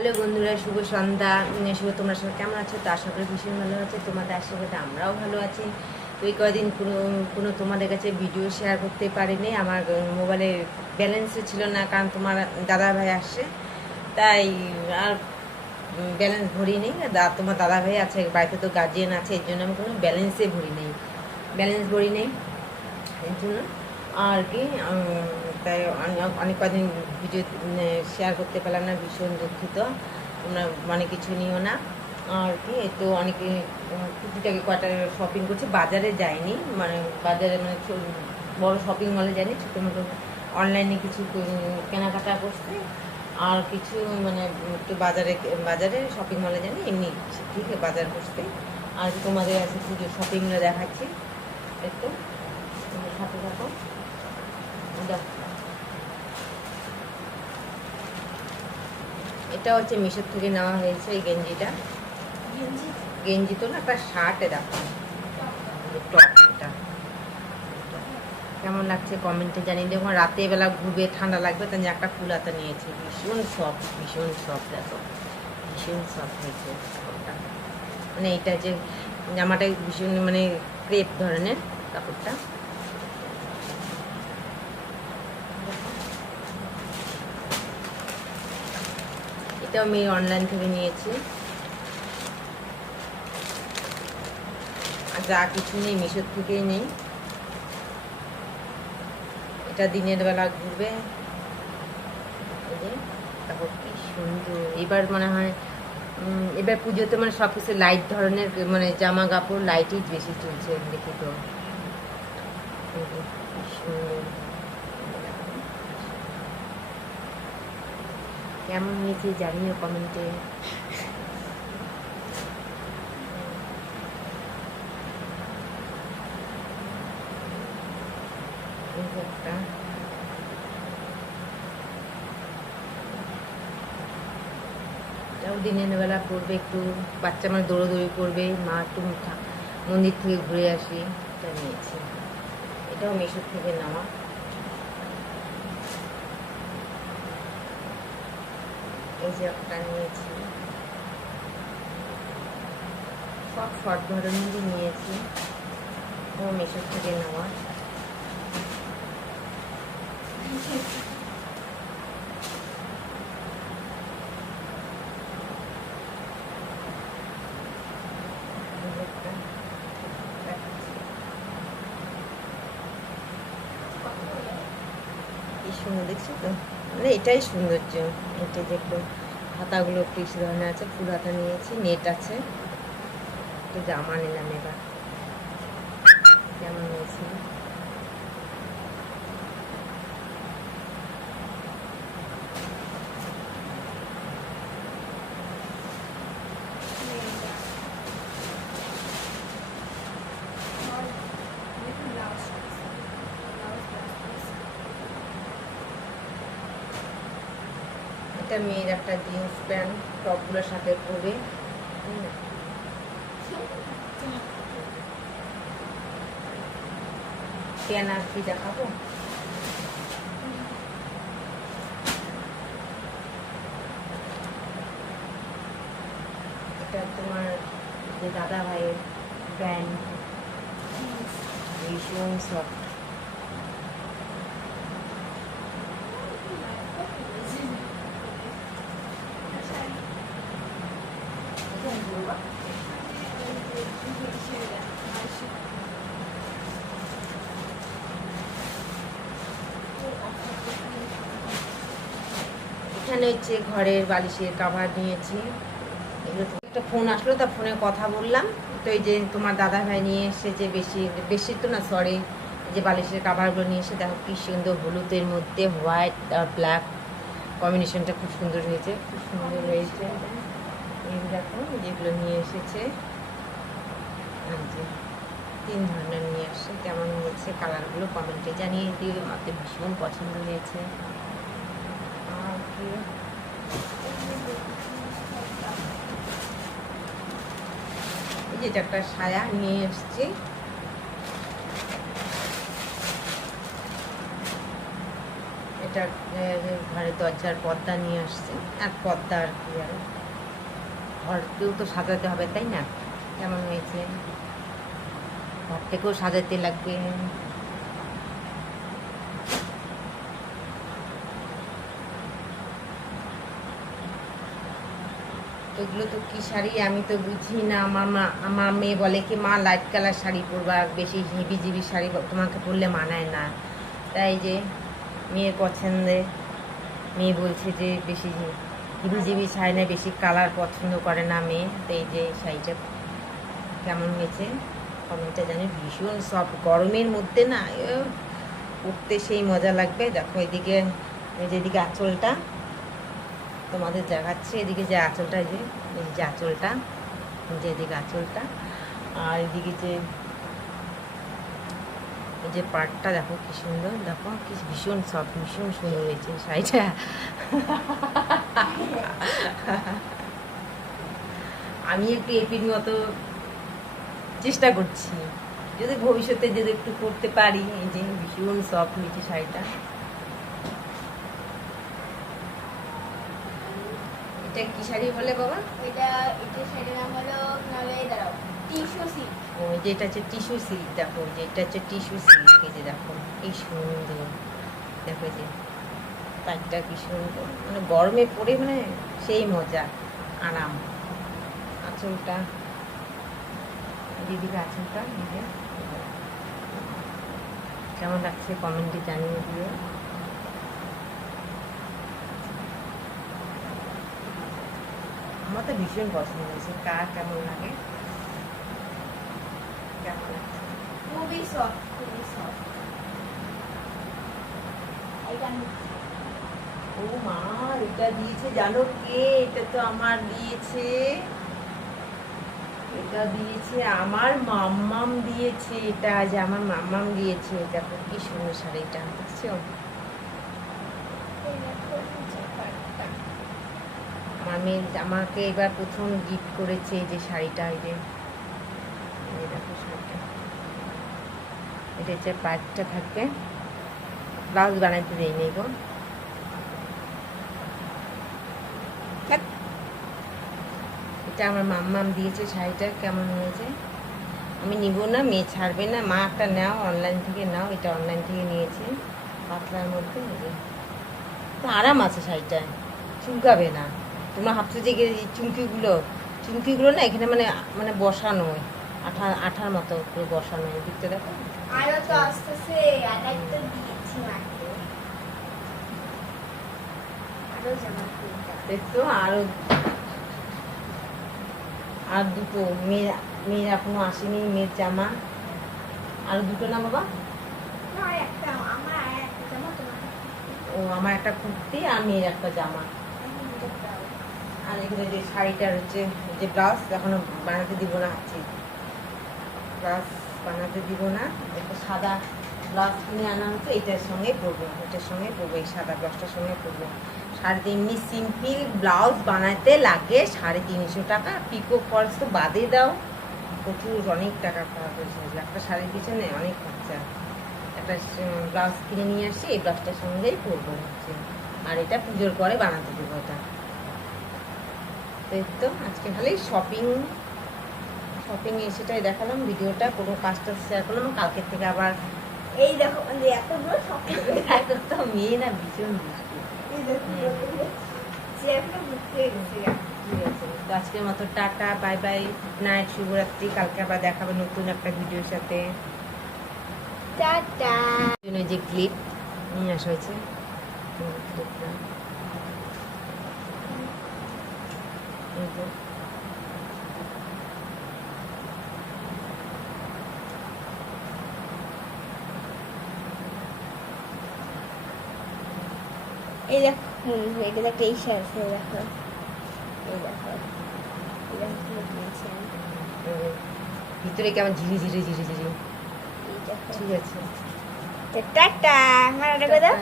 Hello বন্ধুরা, শুভ সন্ধ্যা। শুভ, তোমরা সবাই কেমন আছো? তো আশা করি ভীষণ ভালো আছে। তোমাদের আশীর্বাদে আমরাও ভালো আছি। তো এই কদিন কোনো তোমাদের কাছে ভিডিও শেয়ার করতে পারিনি। আমার মোবাইলে ব্যালেন্সও ছিল না, কারণ তোমার দাদা ভাই আসছে, তাই আর ব্যালেন্স ভরি নেই। তোমার দাদা ভাই আছে বাড়িতে, তো গার্জিয়ান আছে, এর জন্য আমি কোনো ব্যালেন্স ভরি নেই এর জন্য আর কি। তাই অনেক কদিন ভিডিও শেয়ার করতে পারলাম না, ভীষণ দুঃখিত। তোমরা মানে কিছু নিও না আর কি। তো অনেকে টুকিটাকি কয়টা শপিং করছে, বাজারে যায়নি, মানে বাজারে মানে বড় শপিং মলে যায়নি, ছোটো মোটো অনলাইনে কিছু কেনাকাটা করছে, আর কিছু মানে একটু বাজারে শপিং মলে যায়নি, এমনি ঠিক বাজার করছে। আর তোমাদের আছে পুজো শপিংগুলো দেখাচ্ছি, একটু সাথে থাকো। এটা হচ্ছে মিশোর থেকে নেওয়া হয়েছে এই গেঞ্জিটা। গেঞ্জি তো না, একটা শার্টে দেখো, টপ। এটা কেমন লাগছে কমেন্টে জানিয়ে দেখুন। রাতে বেলা ঘুরবে, ঠান্ডা লাগবে, তাই একটা ফুল হাতা নিয়েছি। ভীষণ সফট দেখো, ভীষণ সফট হয়েছে কাপড়টা। মানে এটা যে জামাটা ভীষণ মানে ক্রেপ ধরনের কাপড়টা। এটাও আমি অনলাইন থেকে নিয়েছি। আর যা কিছু নেই মিশোর থেকেই নেই। এটা দিনের বেলা ঘুরবে, তারপর কি সুন্দর। এবার মনে হয় এবার পুজোতে মানে সব কিছু লাইট ধরনের মানে জামা কাপড় লাইটই বেশি চলছে, দেখি তো। কেমন হয়েছে জানিও কমেন্টে। একটা এটাও দিনের বেলা পড়বে, একটু বাচ্চা মানে দৌড়োদৌড়ি করবে, মা একটু মন্দির থেকে ঘুরে আসি, এটা নিয়েছি। এটাও মিশোর থেকে নেওয়া। এই যে একটা নিয়েছি, সব শর্ট ধরনেরই নিয়েছি, ও মিশোর থেকে নেওয়া। কি সুন্দর দেখছি তো, মানে এটাই সৌন্দর্য। এটা যে একটু হাতাগুলো একটু ইসে ধরনের আছে, ফুল হাতা নিয়েছি, নেট আছে। একটু জামা নিলাম এবার, কেমন হয়েছে। এটা মেয়ের একটা জিন্স প্যান্ট, টপগুলোর সাথে পরবে। প্যান্ট আর কি দেখাবো। এটা তোমার যে দাদা ভাইয়ের ব্র্যান্ড, ভীষণ সফট। এখানে হচ্ছে ঘরের বালিশের কাভার নিয়েছি। এগুলো একটা ফোন আসলো, তা ফোনে কথা বললাম। তো এই যে তোমার দাদা ভাই নিয়ে এসে যে বেশি তো না, সরি, যে বালিশের কাভারগুলো নিয়ে এসে দেখো কি সুন্দর, হলুদের মধ্যে হোয়াইট আর ব্ল্যাক কম্বিনেশনটা খুব সুন্দর হয়েছে, খুব সুন্দর হয়েছে। এই দেখো যেগুলো নিয়ে এসেছে, যে 3 ধরনের নিয়ে আসছে। কেমন হয়েছে কালারগুলো কমেন্টে জানিয়ে দিও, আমার তো ভীষণ পছন্দ হয়েছে। আর কি যেটা একটা সায়া নিয়ে এসছি, এটা এটা ঘরের দরজার পর্দা নিয়ে আসছে, আর পর্দা আর কি, আর ঘরকেও তো সাজাতে হবে, তাই না? কেমন হয়েছে? ঘরটাকেও সাজাতে লাগবে। এগুলো তো কি শাড়ি আমি তো বুঝি না। আমার মেয়ে বলে কি, মা লাইট কালার শাড়ি পরবা, বেশি হেভি জিবি শাড়ি তোমাকে পরলে মানায় না। তাই যে মেয়ের পছন্দে, মেয়ে বলছে যে বেশি হেভি জিবি শাড়ি না, বেশি কালার পছন্দ করে না মেয়ে। তো এই যে শাড়িটা কেমন হয়েছে কমেন্টটা জানি। ভীষণ সফট, গরমের মধ্যে না পরতে সেই মজা লাগবে। দেখো এদিকে, যেদিকে আঁচলটা তোমাদের দেখাচ্ছে, এদিকে যে আঁচলটা, এই যে আঁচলটা, এদিকে আঁচলটা, আর এদিকে যে এই যে পাড়টা দেখো কি সুন্দর, দেখো কি ভীষণ সফট, ভীষণ সুন্দর হয়েছে শাড়িটা। আমি একটু এপির মতো চেষ্টা করছি, যদি ভবিষ্যতে যদি একটু করতে পারি। এই যে ভীষণ সফট হয়েছে শাড়িটা। এটা কি শাড়ি বলে বাবা? এটা শাড়ির নাম হলো, নালে দাঁড়াও, টিস্যু সিল্ক। ও যে এটা হচ্ছে টিস্যু সিল্ক। দেখো যে এটা হচ্ছে টিস্যু সিল্ক। এই যে দেখো কি সুন্দর, দেখো যে পাটটা কি সুন্দর, মানে গরমে পরে মানে সেই মজা, আরাম। আঁচলটা, দিদিকে আঁচলটা নিজে কেমন লাগছে কমেন্টে জানিয়ে দিও। আমার তো ভীষণ পছন্দ হয়েছে, কার কেমন লাগে, কেমন লাগছে? খুবই সফট, খুবই সফট। এটা ও মা, এটা দিয়েছে জানো কে? এটা তো আমার দিয়েছে, এটা দিয়েছে আমার মাম্মাম দিয়েছে। এটা আজ আমার মাম্মাম দিয়েছে। দেখো কি সুন্দর শাড়িটা, দেখছো? আমার মেয়ে আমাকে এবার প্রথম গিফট করেছে এই যে শাড়িটা। এই যে দেখো শাড়িটা, এটা হচ্ছে পাটটা থাকবে, ব্লাউজ বানাইতে দেই নেই গো। এটা আমার মাম্মাম দিয়েছে শাড়িটা, কেমন হয়েছে? আমি নিব না, মেয়ে ছাড়বে না। মা একটা নাও, অনলাইন থেকে নাও। এটা অনলাইন থেকে নিয়েছে, পাতলার মধ্যে। তো আরাম আছে শাড়িটা, চুলকাবে না। তোমরা ভাবছো যে চুমকিগুলো না এখানে মানে মানে বসানো, আঠার মতো করে বসানো। দিকটা দেখো, আরো তো আসতেছে, আরেকটা দিয়েছি মাত্র। আরো জামা কিনতে দেখছো? আর দুটো মেয়ের এখনো আসেনি, মেয়ের জামা আর দুটো না বাবা? না, একটা আমার, আর একটা জামা তোমার। ও আমার একটা কুর্তি আর মেয়ের একটা জামা। আর এখানে যে শাড়িটার হচ্ছে যে ব্লাউজ এখনো বানাতে দিব না, আছে ব্লাউজ বানাতে দিব না। একটা সাদা ব্লাউজ কিনে আনা হচ্ছে, এটার সঙ্গে পরবো, এটার সঙ্গে পরবো, এই সাদা ব্লাউজটার সঙ্গে পরবো। এমনি সিম্পল ব্লাউজ বানাতে লাগে 350 টাকা। পিকো ফলস তো বাদে দাও, প্রচুর অনেক টাকা খরচ হয়েছে। একটা শাড়ির পিছনে অনেক খরচা। একটা ব্লাউজ কিনে নিয়ে আসি, এই ব্লাউজটার সঙ্গেই পরবো হচ্ছে। আর এটা পুজোর পরে বানাতে দেবো এটা। তো আজকে ভালোই শপিং সেটাই দেখালাম, ভিডিওটা কোনো কাজটা শেয়ার করলাম। কালকের থেকে আবার এই দেখো, এতগুলো শপিং তো মেয়ে না ভীষণ দুষ্টু। তো আজকের মতো টাটা, বাই বাই, নাইট, শুভরাত্রি। কালকে আবার দেখাবে নতুন একটা ভিডিওর সাথে। টাটা। যে ক্লিপ নিয়ে আসা হয়েছে, এই দেখো, এটা একটা ইসে আছে, দেখো, এই দেখো, ভিতরে কেমন ঝিরি ঝিরি ঝিরি ঝিরি। এই দেখো। ঠিক আছে, টাটা, আমার এটা